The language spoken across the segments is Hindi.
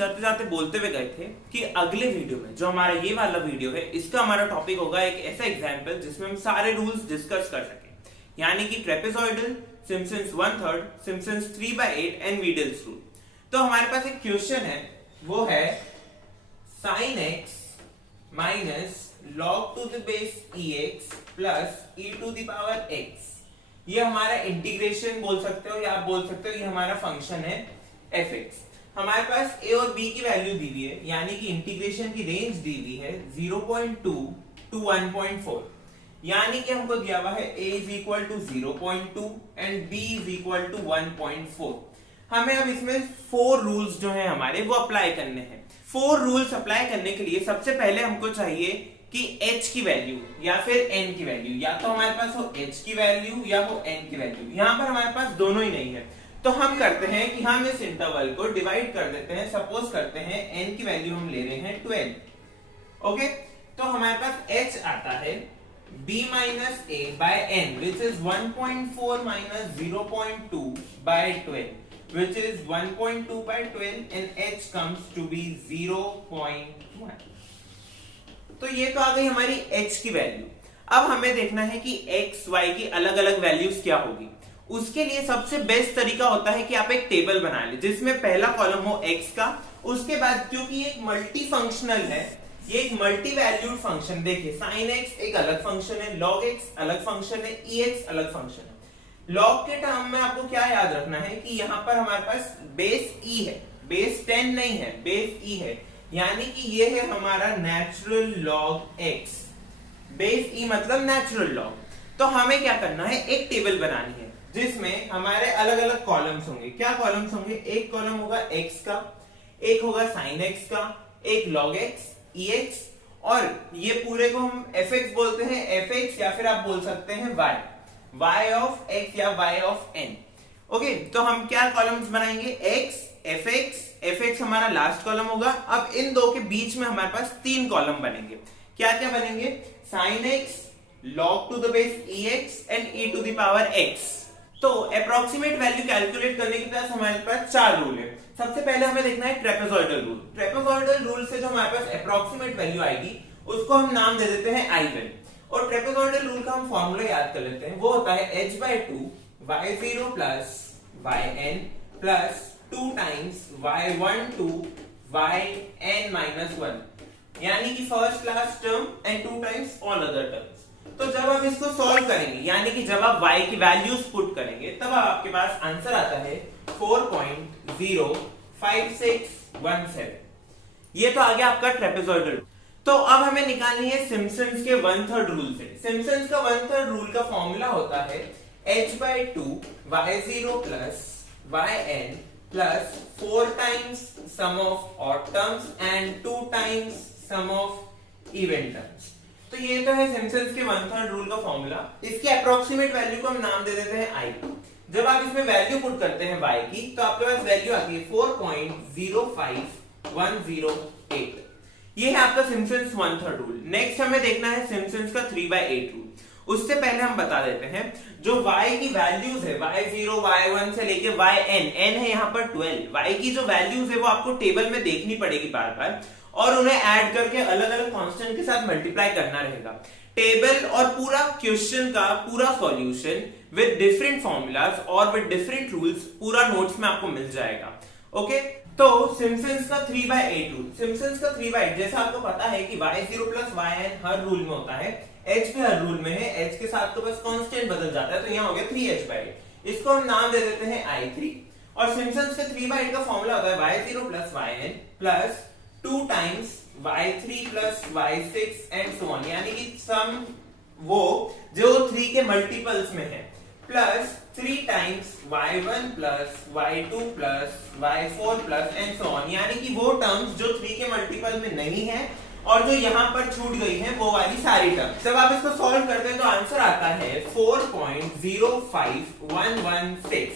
जाते जाते बोलते हुए गए थे कि अगले वीडियो में जो हमारा ये वाला वीडियो है इसका हमारा टॉपिक होगा एक ऐसा एग्जाम्पल जिसमें हम सारे रूल्स डिस्कस कर सकें, यानी कि trapezoidal, Simpson's 1/3, Simpson's 3/8 and Weddle's rule. तो हमारे पास एक क्वेश्चन है, वो है sin x minus log to the base ex plus e to the power x। ये हमारा इंटीग्रेशन बोल सकते हो या आप बोल सकते हो ये हमारा फंक्शन है fx। हमारे पास a और b की वैल्यू दी हुई है, यानी कि इंटीग्रेशन की रेंज दी हुई है 0.2 to 1.4, यानी कि हमको दिया हुआ है a is equal to 0.2 and b is equal to 1.4। हमें अब इसमें 4 रूल्स जो है हमारे वो अप्लाई करने हैं। 4 रूल्स अप्लाई करने के लिए सबसे पहले हमको चाहिए कि h की वैल्यू या फिर n की वैल्यू, या तो हमारे पास हो h की वैल्यू या हो n की वैल्यू। यहाँ पर हमारे पास दोनों ही नहीं है, तो हम करते हैं कि हम इस इंटरवल को डिवाइड कर देते हैं। सपोज करते हैं n की वैल्यू हम ले रहे हैं 12। ओके, तो हमारे पास h आता है b minus a by n which is 1.4 minus 0.2 by 12 which is 1.2 by 12 and h comes to be 0.1। तो ये तो आ गई हमारी h की वैल्यू। अब हमें देखना है कि x y की अलग अलग वैल्यूज क्या होगी। उसके लिए सबसे बेस्ट तरीका होता है कि आप एक टेबल बना लें जिसमें पहला कॉलम हो x का, उसके बाद क्योंकि ये एक मल्टी फंक्शनल है, ये एक मल्टी वैल्यूड फंक्शन, देखिए sin x एक अलग फंक्शन है, log x अलग फंक्शन है, ex अलग फंक्शन है। log के टर्म में आपको क्या याद रखना है कि यहाँ पर हमारे पास बेस e है, बेस 10 नहीं है, बेस e है, यानी कि ये है हमारा natural log x। Base e मतलब नेचुरल log। तो हमें क्या करना है, एक टेबल बनानी है जिसमें हमारे अलग अलग कॉलम्स होंगे। क्या कॉलम्स होंगे, एक कॉलम होगा x का, एक होगा sin x का, एक log x, ex, और ये पूरे को हम fx बोलते हैं, fx या फिर आप बोल सकते हैं y ऑफ x या y ऑफ n। ओके, तो हम क्या कॉलम्स बनाएंगे, x, fx हमारा लास्ट कॉलम होगा। अब इन दो के बीच में हमारे पास 3 कॉलम बनेंगे। क्या क्या बनेंगे, sin x, log to the base ex and e to the power x। तो अप्रोक्सीमेट वैल्यू कैलकुलेट करने के पास हमारे पास 4 रूल है। सबसे पहले हमें देखना है ट्रेपेजॉइडल रूल। ट्रेपेजॉइडल रूल से जो हमारे पास अप्रोक्सीमेट वैल्यू आएगी उसको हम नाम दे देते हैं i1। और ट्रेपेजॉइडल रूल का हम फॉर्मूला याद कर लेते हैं, वो होता है h/2 y0 plus yn plus 2 times y12 yn minus 1, यानी कि first last term and 2 times all other terms. तो जब आप इसको सॉल्व करेंगे, यानी कि जब आप y की वैल्यूज पुट करेंगे, तब आपके पास आंसर आता है 4.05617। ये तो आ गया आपका ट्रेपेजॉइडल। तो अब हमें निकालनी है सिम्पसन्स के 1/3 रूल से। सिम्पसन्स का 1/3 रूल का फॉर्मूला होता है h/2 y0 plus yn plus 4 times sum of odd terms and 2 times sum of even terms. तो ये तो है सिम्पसन्स के 1/3 रूल का फॉर्मूला। इसकी अप्रोक्सीमेट वैल्यू को हम नाम दे देते हैं i। जब आप इसमें वैल्यू पुट करते हैं y की, तो आपके पास वैल्यू आती है 4.05108। ये है आपका सिम्पसन्स 1/3 रूल। नेक्स्ट हमें देखना है सिम्पसन्स का 3/8 रूल। उससे पहले हम बता देते हैं जो y की वैल्यूज है, y0, y1 से लेके yn, n है यहाँ पर 12, y की जो वैल्यूज है वो आपको टेबल में देखनी पड़ेगी बार बार, और उन्हें ऐड करके अलग अलग कांस्टेंट के साथ मल्टीप्लाई करना रहेगा। टेबल और पूरा क्वेश्चन का पूरा सॉल्यूशन विद डिफरेंट फॉर्मूलाज और विद डिफरेंट रूल्स पूरा नोट्स में आपको मिल जाएगा। ओके, तो सिम्पसन्स का 3/8 रूल। सिम्पसन्स का 3/8 जैसा आपको पता है कि y0 प्लस yn हर रूल में होता है, h भी हर रूल में है, h के साथ तो बस कांस्टेंट बदल जाता है, तो यहाँ हो गया 3h/8। इसको हम नाम दे देते हैं i3। और सिम्पसन्स के 3/8 का फॉर्मूला होता है y0 plus yn plus 2 times y3 plus y6 and so on, यानी कि सम वो जो 3 के मल्टीपल्स में है, plus 3 times y1 plus y2 plus y4 plus and so on, यानी कि वो टर्म्स जो 3 के मल्टीपल में नहीं है और जो यहाँ पर छूट गई है वो वाली सारी टर्म्स। जब आप इसको सॉल्व करते हैं तो आंसर आता है 4.05116।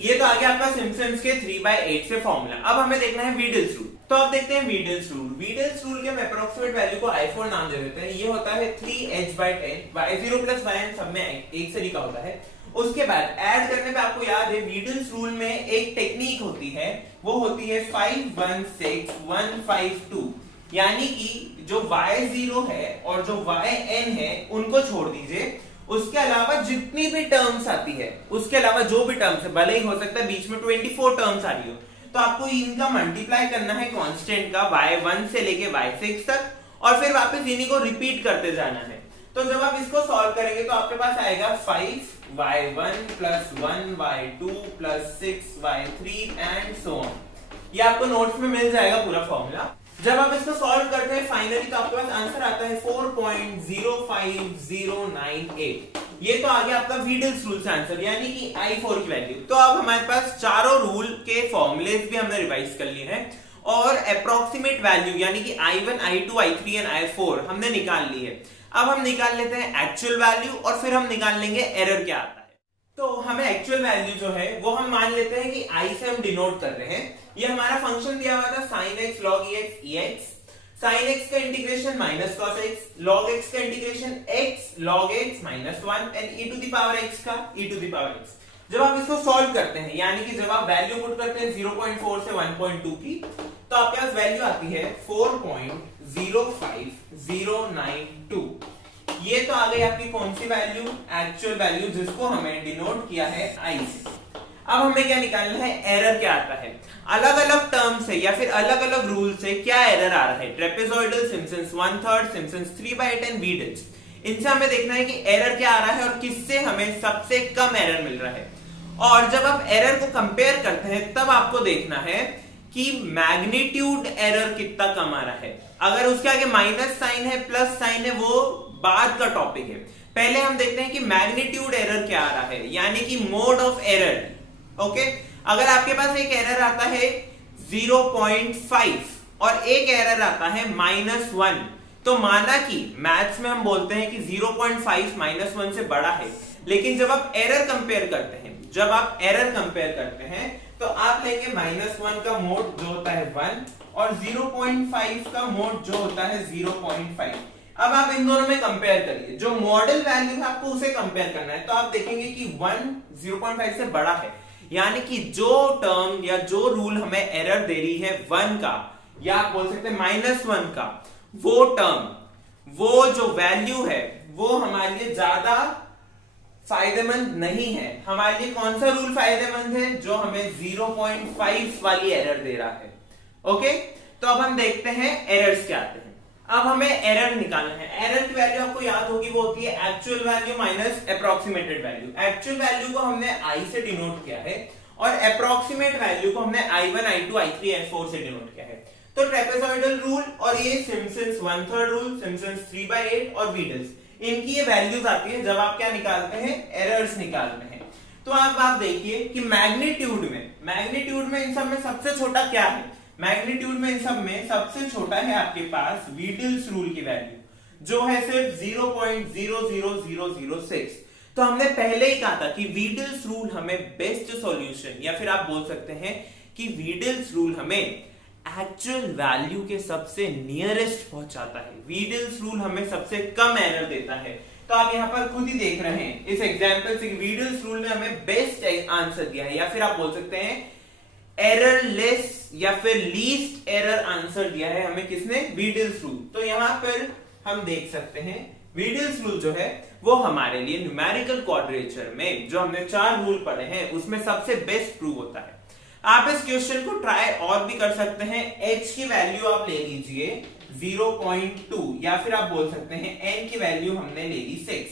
ये तो आ गया आपका सिम्पसन्स के 3/8 से फॉर्मूला। अब हमें देखना है वीडल्स रूल। तो अब देखते हैं वीडल्स रूल। वीडल्स रूल के हम अप्रोक्सीमेट वैल्यू को i4 नाम दे देते हैं। ये होता है 3h/10, y0 प्लस yn सब में एक से लिखा होता है। उसके बाद ऐड करने पे आपको याद है वीडल्स रूल में एक टेक्निक होती है, वो होती है 516152, यानी कि जो y0 है और जो yn है उनको छोड़ दीजिए, उसके अलावा जितनी भी टर्म्स आती है, उसके अलावा जो भी टर्म्स है, भले ही हो सकता है बीच में 24 टर्म्स आ रही हो, तो आपको इनका मल्टीप्लाई करना है कांस्टेंट का y1 से लेके y6 तक, और फिर वापस इन्हीं को रिपीट करते जाना है। तो जब आप इसको सॉल्व करेंगे तो आपके पास आएगा 5y1 plus 1y2 plus 6y3 and so on. ये आपको नोट्स में मिल जाएगा पूरा फॉर्मूला। जब आप इसको सॉल्व करते हैं फाइनली तो आपके पास आंसर आता है 4.05098। ये तो आ गया आपका वीडल्स रूल से आंसर, यानी कि I4 की वैल्यू। तो अब हमारे पास चारों रूल के फॉर्मूलेस भी हमने रिवाइज कर लिए हैं और अप्रोक्सीमेट वैल्यू यानी कि I1, I2, I3 and I4 हमने निकाल ली है। अब हम निकाल लेते हैं एक्चुअल वैल्यू और फिर हम निकाल लेंगे एरर क्या आता है। तो हमें एक्चुअल वैल्यू जो है वो हम मान लेते हैं कि I से हम डिनोट कर रहे हैं। ये हमारा फंक्शन दिया हुआ था sin x log ex ex, sin x का integration minus cos x, log x का integration x log x minus 1 and e to the power x का e to the power x। जब आप इसको सॉल्व करते हैं यानी कि जब आप वैल्यू पुट करते हैं 0.4 से 1.2 की, तो आपके पास वैल्यू आती है 4.05092। ये तो आ गई आपकी कौन सी वैल्यू, एक्चुअल वैल्यू, जिसको हमें डिनोट किया है I से। अब हमें क्या निकालना है, एरर क्या आता है। अलग अलग टर्म से या फिर अलग अलग रूल से क्या एरर आ रहा है, ट्रेपेजॉइडल, सिम्पसन्स 1/3, सिम्पसन्स 3/8 एंड वीडल्स, इनसे हमें देखना है कि एरर क्या आ रहा है और किससे हमें सबसे कम एरर मिल रहा है। और जब आप एरर को कंपेयर करते हैं तब आपको देखना है कि मैग्नीट्यूड एरर कितना कम आ रहा है। अगर उसके आगे माइनस साइन है, प्लस साइन है, वो बाद का टॉपिक है। पहले हम देखते हैं कि मैग्नीट्यूड एरर क्या आ रहा है, यानी कि मोड ऑफ एरर। ओके, अगर आपके पास एक एरर आता है 0.5 और एक एरर आता है -1, तो माना कि मैथ्स में हम बोलते हैं कि 0.5 -1 से बड़ा है। लेकिन जब आप एरर कंपेयर करते हैं, तो आप लेंगे -1 का मोड जो होता है 1 और 0.5 का मोड जो होता है 0.5। अब आप इन दोनों में कंपेयर करिए, जो मॉडल वैल्यू है आपको उसे कंपेयर करना है। तो आप देखेंगे कि 1 0.5 से बड़ा है, यानी कि जो टर्म या जो रूल हमें एरर दे रही है 1 का, या आप बोल सकते हैं -1 का, वो टर्म, वो जो वैल्यू है वो हमारे लिए ज्यादा फायदेमंद नहीं है। हमारे लिए कौन सा रूल फायदेमंद है, जो हमें 0.5 वाली एरर दे रहा है। ओके, तो अब हम देखते हैं एरर्स क्या आते हैं। अब हमें एरर निकालना है। एरर की वैल्यू आपको याद होगी, वो होती है actual value minus approximated value. Actual value को हमने I से डिनोट किया है और अप्रोक्सीमेट वैल्यू को हमने I1, I2, I3, I4 से डिनोट किया है। तो ट्रेपेजॉइडल रूल और ये सिम्पसन्स 1/3 रूल, सिम्पसन्स 3/8 और वीडल्स, इनकी ये वैल्यूज आती है जब आप क्या निकालते हैं, एरर्स निकालते हैं। तो अब आप देखिए कि मैग्नीट्यूड में इन सब में सबसे छोटा क्या है, मैग्नीट्यूड में इन सब में सबसे छोटा है आपके पास वीडल्स रूल की वैल्यू, जो है सिर्फ 0.00006। तो हमने पहले ही कहा था कि वीडल्स रूल हमें बेस्ट सॉल्यूशन, या फिर आप बोल सकते हैं कि वीडल्स रूल हमें एक्चुअल वैल्यू के सबसे नियरेस्ट पहुंचाता है। वीडल्स रूल हमें सबसे कम एरर देता है। तो आप यहां पर खुद ही देख रहे हैं इस एग्जांपल से, वीडल्स रूल ने हमें बेस्ट आंसर दिया है, या फिर आप बोल सकते हैं एरर लेस या फिर लीस्ट एरर आंसर दिया है हमें किसने, वीडल्स रूल। तो यहां पर हम देख सकते हैं वीडल्स रूल जो है वो हमारे लिए न्यूमेरिकल क्वाड्रेचर में जो हमने 4 रूल पढ़े हैं उसमें सबसे बेस्ट प्रूव होता है। आप इस क्वेश्चन को ट्राई और भी कर सकते हैं। h की वैल्यू आप ले लीजिए 0.2, या फिर आप बोल सकते हैं n की वैल्यू हमने ले ली 6।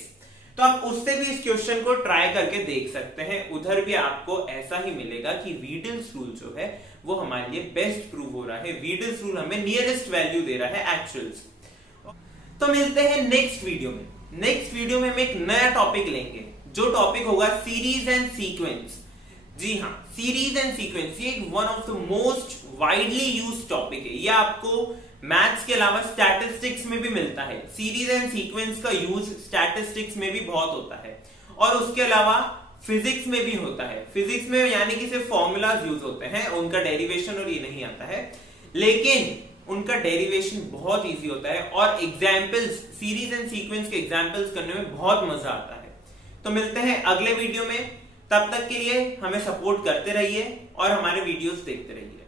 तो आप उससे भी इस क्वेश्चन को ट्राई करके देख सकते हैं। उधर भी आपको ऐसा ही मिलेगा कि वीडल्स रूल जो है वो हमारे लिए बेस्ट प्रूव हो रहा है। वीडल्स रूल हमें नियरेस्ट वैल्यू दे रहा है एक्चुअल्स। तो मिलते हैं नेक्स्ट वीडियो में। नेक्स्ट वीडियो में हम एक नया टॉपिक लेंगे, जो टॉपिक होगा सीरीज एंड सीक्वेंस। जी हाँ, सीरीज एंड सीक्वेंस ये one of the most widely used topic है। ये आपको मैथ्स के अलावा स्टैटिस्टिक्स में भी मिलता है। सीरीज एंड सीक्वेंस का यूज स्टैटिस्टिक्स में भी बहुत होता है और उसके अलावा फिजिक्स में भी होता है। फिजिक्स में यानी कि सिर्फ फॉर्मूलाज यूज होते हैं, उनका डेरिवेशन और ये नहीं आता है, लेकिन उनका डेरिवेशन बहुत इजी होता है और एग्जाम्पल्स, सीरीज एंड सीक्वेंस के एग्जाम्पल्स करने में बहुत मजा आता है। तो मिलते हैं अगले वीडियो में, तब तक के लिए हमें सपोर्ट करते रहिए और हमारे वीडियोस देखते रहिए।